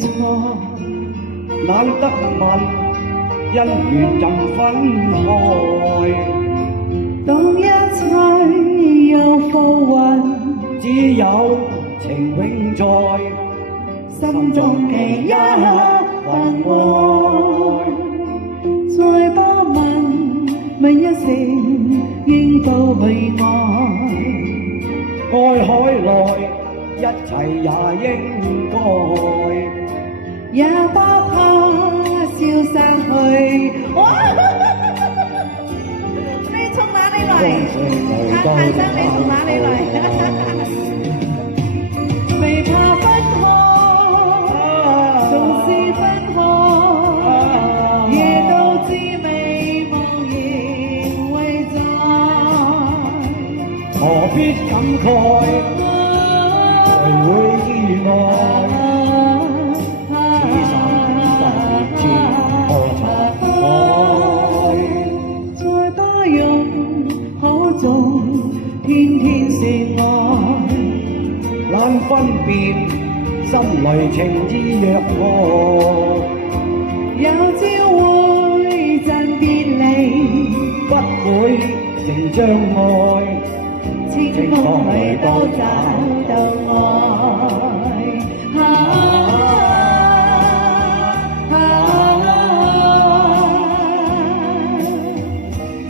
錯，難得問，因緣怎分開？當一切又浮雲，只有情永在，心中嘅一份愛。再不問，問一聲，應報去愛。愛海內，一切也應該，也不怕消散去。哇！你從哪裏來？譚生，你從哪裏來？未怕分開，縱使分開，夜都知美夢仍會在。何必感慨？誰會意外？此生不知何曾愛。再多用口中天天說愛，難分辨心裏情意若何。有朝會陣別離，不會成障礙。清風裏都找到愛。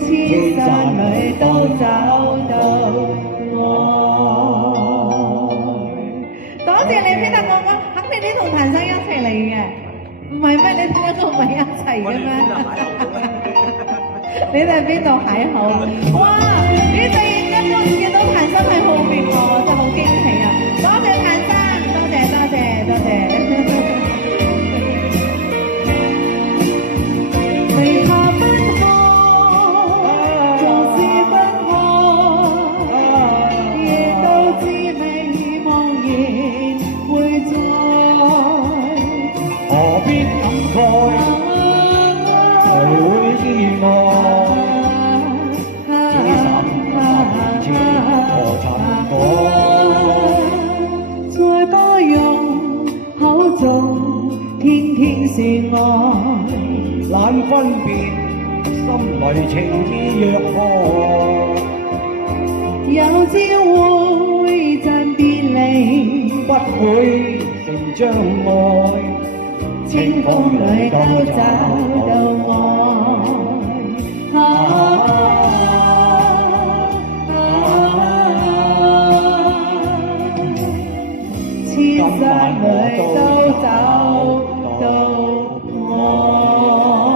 千山裏都找到愛。多謝你邊度哥哥，肯定你同譚生一齊嚟嘅，唔係咩？你哋兩個唔係一齊嘅咩？你哋邊度邂逅啊？哇！你哋一都見到譚生喺後面喎，真係好驚喜啊！多謝譚生，多謝多謝多謝。未怕分開，縱使分開，夜都知美夢仍會在。何必感慨？誰會意外？此生不知何曾改。再多用口中天天說愛，難分辨心裏情意若何。有朝會陣別離，不會成障礙。清風裏都找到愛。千山裏都找